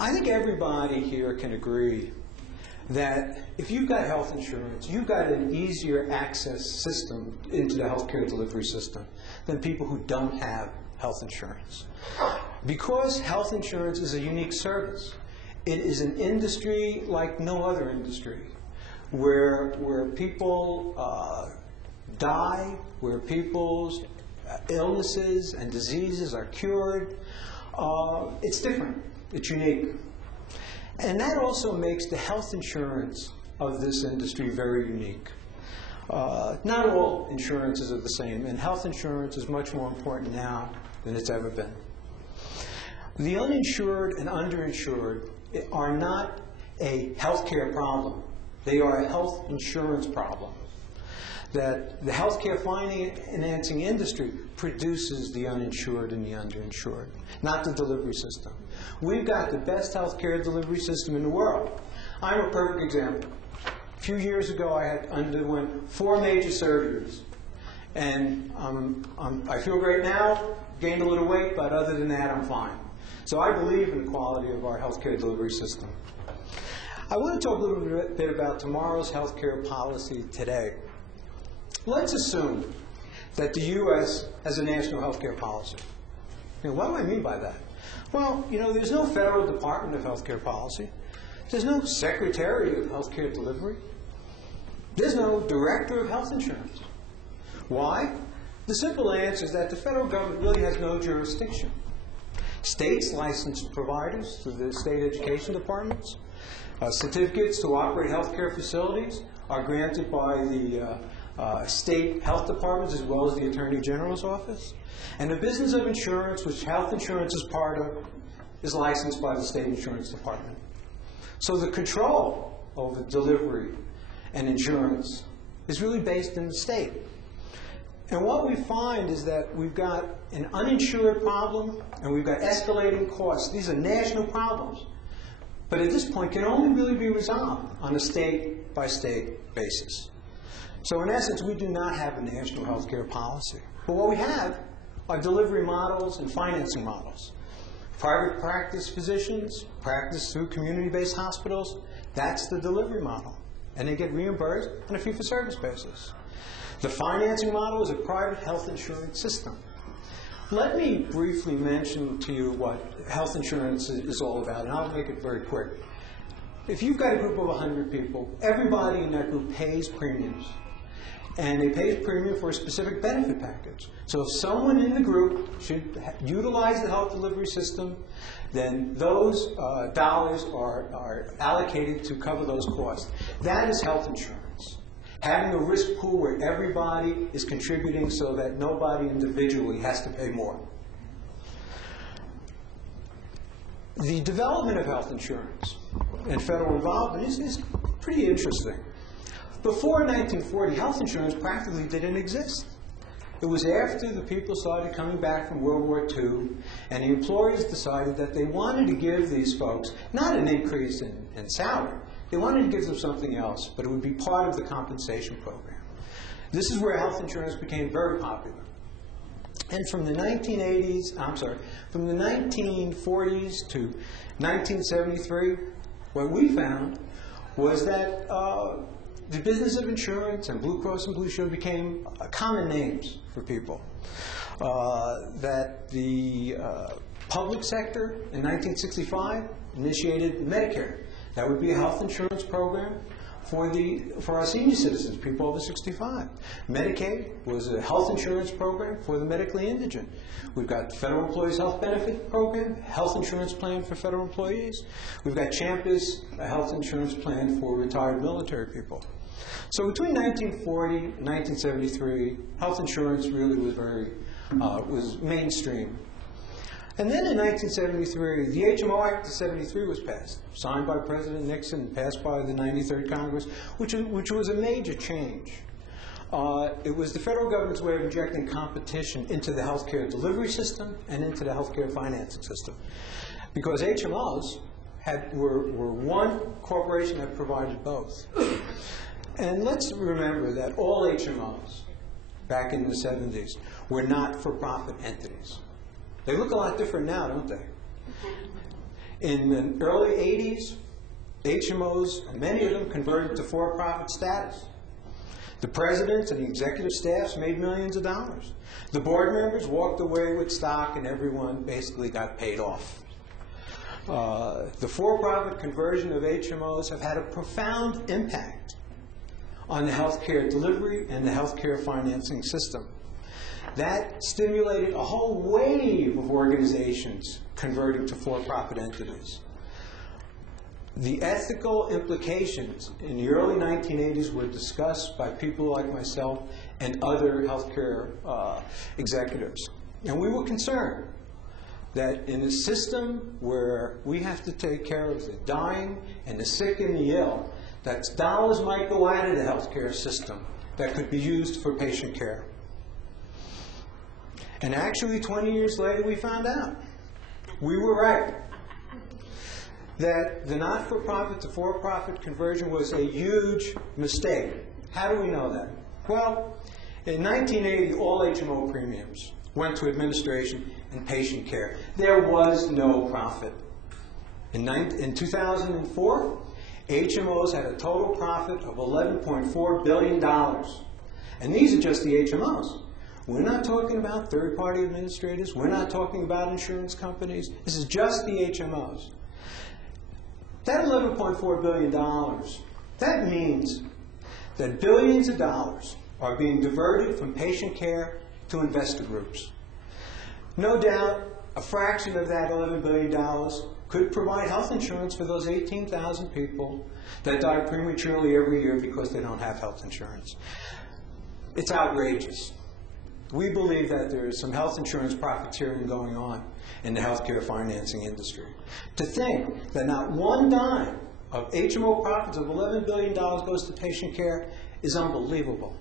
I think everybody here can agree that if you've got health insurance, you've got an easier access system into the healthcare delivery system than people who don't have health insurance. Because health insurance is a unique service, it is an industry like no other industry, where people die, where people's illnesses and diseases are cured. It's different. It's unique. And that also makes the health insurance of this industry very unique. Not all insurances are the same, and health insurance is much more important now than it's ever been. The uninsured and underinsured are not a healthcare problem. They are a health insurance problem. That the healthcare financing industry produces the uninsured and the underinsured, not the delivery system. We've got the best healthcare delivery system in the world. I'm a perfect example. A few years ago, I underwent 4 major surgeries. And I feel great now, gained a little weight, but other than that, I'm fine. So I believe in the quality of our healthcare delivery system. I want to talk a little bit about tomorrow's healthcare policy today. Let's assume that the U.S. has a national healthcare policy. What do I mean by that? Well, there's no federal Department of Healthcare Policy. There's no Secretary of Healthcare Delivery. There's no Director of Health Insurance. Why? The simple answer is that the federal government really has no jurisdiction. States license providers through the state education departments. Certificates to operate healthcare facilities are granted by the state health departments as well as the Attorney General's office. And the business of insurance, which health insurance is part of, is licensed by the state insurance department. So the control over delivery and insurance is really based in the state. And what we find is that we've got an uninsured problem and we've got escalating costs. These are national problems, but at this point can only really be resolved on a state-by-state basis. So in essence, we do not have a national health care policy. But what we have are delivery models and financing models. Private practice physicians practice through community-based hospitals. That's the delivery model. And they get reimbursed on a fee-for-service basis. The financing model is a private health insurance system. Let me briefly mention to you what health insurance is all about, and I'll make it very quick. If you've got a group of 100 people, everybody in that group pays premiums. And they pay a premium for a specific benefit package. So if someone in the group should utilize the health delivery system, then those dollars are allocated to cover those costs. That is health insurance. Having a risk pool where everybody is contributing so that nobody individually has to pay more. The development of health insurance and federal involvement is pretty interesting. Before 1940, health insurance practically didn't exist. It was after the people started coming back from World War II, and the employers decided that they wanted to give these folks not an increase in salary. They wanted to give them something else, but it would be part of the compensation program. This is where health insurance became very popular. And from the 1940s to 1973, what we found was that the business of insurance and Blue Cross and Blue Shield became common names for people. That the public sector in 1965 initiated Medicare. That would be a health insurance program for our senior citizens, people over 65. Medicaid was a health insurance program for the medically indigent. We've got Federal Employees Health Benefit Program, health insurance plan for federal employees. We've got Champus, a health insurance plan for retired military people. So between 1940 and 1973, health insurance really was mainstream. And then in 1973, the HMO Act of 73 was passed, signed by President Nixon, passed by the 93rd Congress, which was a major change. It was the federal government's way of injecting competition into the healthcare delivery system and into the healthcare financing system. Because HMOs were one corporation that provided both. And let's remember that all HMOs back in the 70s were not-for-profit entities. They look a lot different now, don't they? In the early 80s, HMOs, many of them converted to for-profit status. The presidents and the executive staffs made millions of dollars. The board members walked away with stock, and everyone basically got paid off. The for-profit conversion of HMOs have had a profound impact on the healthcare delivery and the healthcare financing system. That stimulated a whole wave of organizations converting to for-profit entities. The ethical implications in the early 1980s were discussed by people like myself and other healthcare executives. And we were concerned that in a system where we have to take care of the dying and the sick and the ill, that dollars might go out of the healthcare system that could be used for patient care. And actually, 20 years later, we found out we were right, that the not-for-profit to for-profit conversion was a huge mistake. How do we know that? Well, in 1980, all HMO premiums went to administration and patient care. There was no profit. In 2004, HMOs had a total profit of $11.4 billion. And these are just the HMOs. We're not talking about third-party administrators. We're not talking about insurance companies. This is just the HMOs. That $11.4 billion, that means that billions of dollars are being diverted from patient care to investor groups. No doubt, a fraction of that $11 billion could provide health insurance for those 18,000 people that die prematurely every year because they don't have health insurance. It's outrageous. We believe that there is some health insurance profiteering going on in the healthcare financing industry. To think that not one dime of HMO profits of $11 billion goes to patient care is unbelievable.